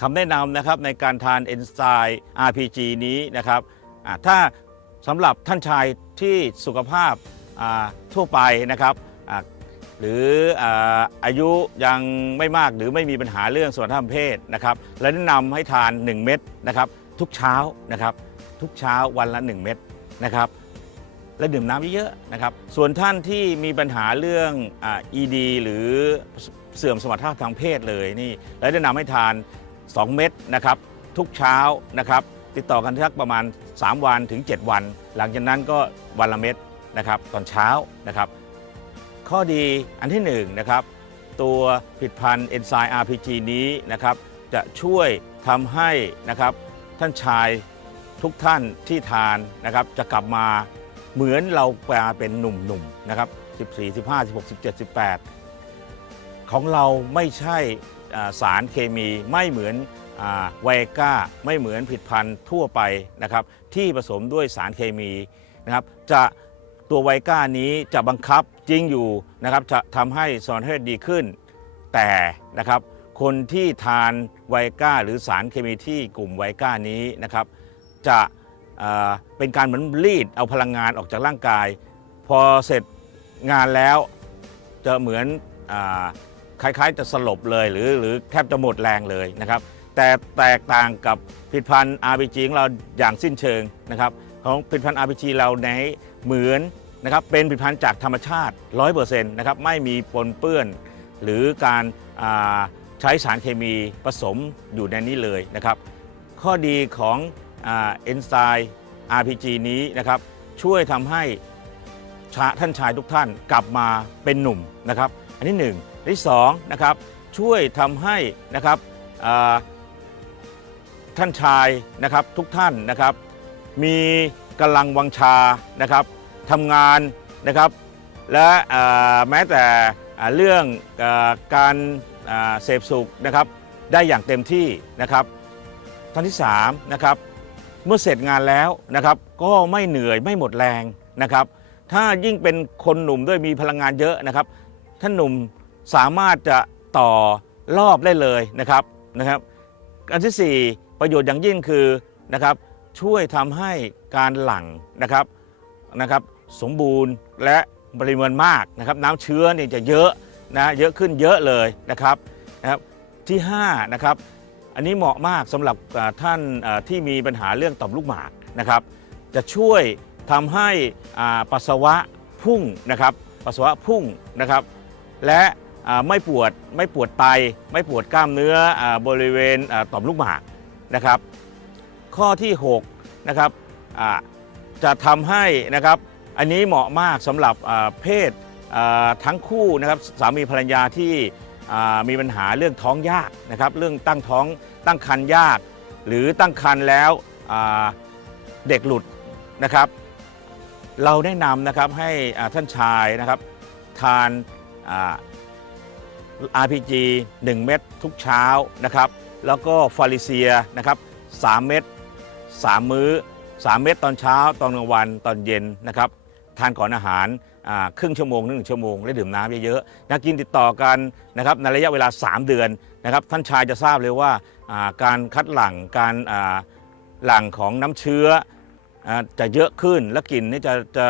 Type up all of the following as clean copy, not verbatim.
คำแนะนำนะครับในการทานเอนไซม์ RPG นี้นะครับถ้าสำหรับท่านชายที่สุขภาพทั่วไปนะครับหรืออายุยังไม่มากหรือไม่มีปัญหาเรื่องส่วนทางเพศนะครับและแนะนำให้ทาน 1 เม็ดนะครับทุกเช้านะครับทุกเช้าวันละ 1 เม็ดนะครับและดื่มน้ำเยอะๆนะครับส่วนท่านที่มีปัญหาเรื่องED หรือเสื่อมสมรรถภาพทางเพศเลยนี่และแนะนำให้ทาน 2 เม็ดนะครับทุกเช้านะครับติดต่อกันสักประมาณ3 วันถึง 7 วัน หลังจากนั้นก็วันละเม็ดนะครับตอนเช้านะครับข้อดีอันที่1นะครับตัวผลิตภัณฑ์เอนไซม์ RPG นี้นะครับจะช่วยทำให้นะครับท่านชายทุกท่านที่ทานนะครับจะกลับมาเหมือนเราเป็นหนุ่มๆนะครับ14 15 16 17 18ของเราไม่ใช่สารเคมีไม่เหมือนไวก้าไม่เหมือนผลิตภัณฑ์ทั่วไปนะครับที่ผสมด้วยสารเคมีนะครับตัวไวก้านี้จะบังคับจริงอยู่นะครับจะทำให้สมรรถภาพดีขึ้นแต่นะครับคนที่ทานไวก้าหรือสารเคมีที่กลุ่มไวก้านี้นะครับจะเป็นการเหมือนรีดเอาพลังงานออกจากร่างกายพอเสร็จงานแล้วจะเหมือนคล้ายๆจะสลบเลยหรือแทบจะหมดแรงเลยนะครับแต่แตกต่างกับผลิตภัณฑ์ RPG ของเราอย่างสิ้นเชิงนะครับของผลิตภัณฑ์ RPG เราในเหมือนนะครับเป็นผลิตภัณฑ์จากธรรมชาติ 100% นะครับไม่มีปนเปื้อนหรือการใช้สารเคมีผสมอยู่ในนี้เลยนะครับข้อดีของเอนไซม์ RPG นี้นะครับช่วยทำให้ท่านชายทุกท่านกลับมาเป็นหนุ่มนะครับอันที่1อันที่2นะครับช่วยทำให้นะครับท่านชายนะครับทุกท่านนะครับมีกำลังวังชานะครับทำงานนะครับและแม้แต่เรื่องการเสพสุขนะครับได้อย่างเต็มที่นะครับท่านที่3นะครับเมื่อเสร็จงานแล้วนะครับก็ไม่เหนื่อยไม่หมดแรงนะครับถ้ายิ่งเป็นคนหนุ่มด้วยมีพลังงานเยอะนะครับท่านหนุ่มสามารถจะต่อรอบได้เลยนะครับอันที่4ประโยชน์อย่างยิ่งคือนะครับช่วยทำให้การหลั่งนะครับสมบูรณ์และปริมาณมากนะครับน้ำเชื้อเนี่ยจะเยอะเยอะขึ้นเยอะเลยนะครับที่5นะครับอันนี้เหมาะมากสำหรับท่านที่มีปัญหาเรื่องต่อมลูกหมากนะครับจะช่วยทำให้ปัสสาวะพุ่งนะครับปัสสาวะพุ่งนะครับและไม่ปวดไตไม่ปวดกล้ามเนื้อบริเวณต่อมลูกหมากนะครับข้อที่6นะครับจะทำให้นะครับอันนี้เหมาะมากสำหรับเพศทั้งคู่นะครับสามีภรรยาที่มีปัญหาเรื่องท้องยากนะครับเรื่องตั้งครรภ์ยากหรือตั้งครรภ์แล้วเด็กหลุดนะครับเราแนะนำนะครับให้ท่านชายนะครับทาน RPG 1 เม็ดทุกเช้านะครับแล้วก็ฟาริเซียนะครับ3 เม็ด3 มื้อ3 เม็ดตอนเช้าตอนกลางวันตอนเย็นนะครับทานก่อนอาหารครึ่งชั่วโมงถึง1 ชั่วโมงและดื่มน้ำเยอะๆกินติดต่อกันนะครับในระยะเวลา3 เดือนนะครับท่านชายจะทราบเลยว่าการคัดหลั่งการหลั่งของน้ำเชื้อจะเยอะขึ้นและกลิ่นนี่จะ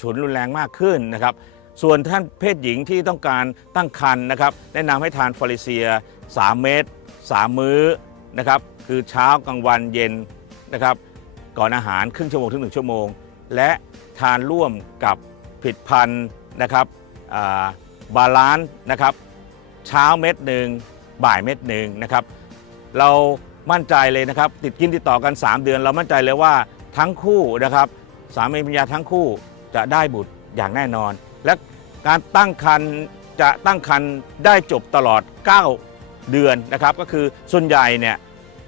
ฉุนรุนแรงมากขึ้นนะครับส่วนท่านเพศหญิงที่ต้องการตั้งครรภ์นะครับแนะนำให้ทานฟาริเซีย3 เม็ด3 มื้อนะครับคือเช้ากลางวันเย็นนะครับก่อนอาหารครึ่งชั่วโมงถึง1 ชั่วโมงและทานร่วมกับผลิตภัณฑ์นะครับบาลานซ์นะครับเช้าเม็ดหนึ่งบ่ายเม็ดหนึ่งนะครับเรามั่นใจเลยนะครับกินติดต่อกัน3 เดือนเรามั่นใจเลยว่าทั้งคู่นะครับสามีภรรยาทั้งคู่จะได้บุตรอย่างแน่นอนและการตั้งครรภ์จะตั้งครรภ์ได้จบตลอด9 เดือนนะครับก็คือส่วนใหญ่เนี่ย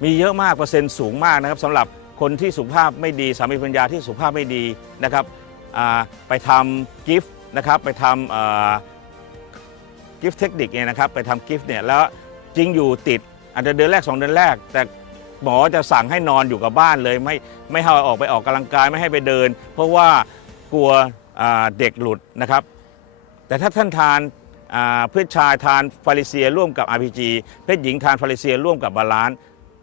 มีเยอะมากเปอร์เซ็นต์สูงมากนะครับสำหรับคนที่สุขภาพไม่ดีสามีภรรยาที่สุขภาพไม่ดีนะครับไปทำกิฟต์นะครับไปทำกิฟต์เทคนิคเนี่ยนะครับไปทำกิฟต์เนี่ยแล้วจริงอยู่ติดอาจจะเดือนแรก2 เดือนแรกแต่หมอจะสั่งให้นอนอยู่กับบ้านเลยไม่ให้ออกไปออกกำลังกายไม่ให้ไปเดินเพราะว่ากลัวเด็กหลุดนะครับแต่ถ้าท่านทานเพศชายทานฟาริเซียร่วมกับ RPG เพศหญิงทานฟาริเซียร่วมกับบาลานซ์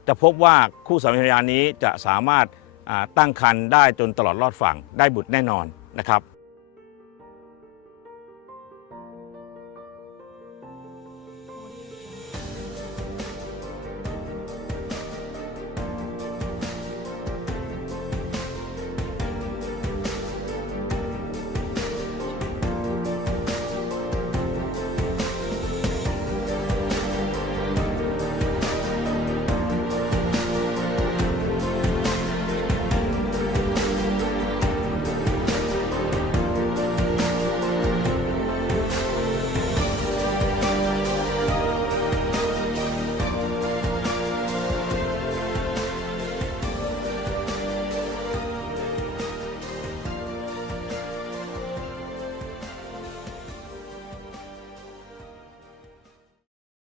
จะพบว่าคู่สามีภรรยานี้จะสามารถตั้งครรภ์ได้จนตลอดรอดฝั่งได้บุตรแน่นอนนะครับ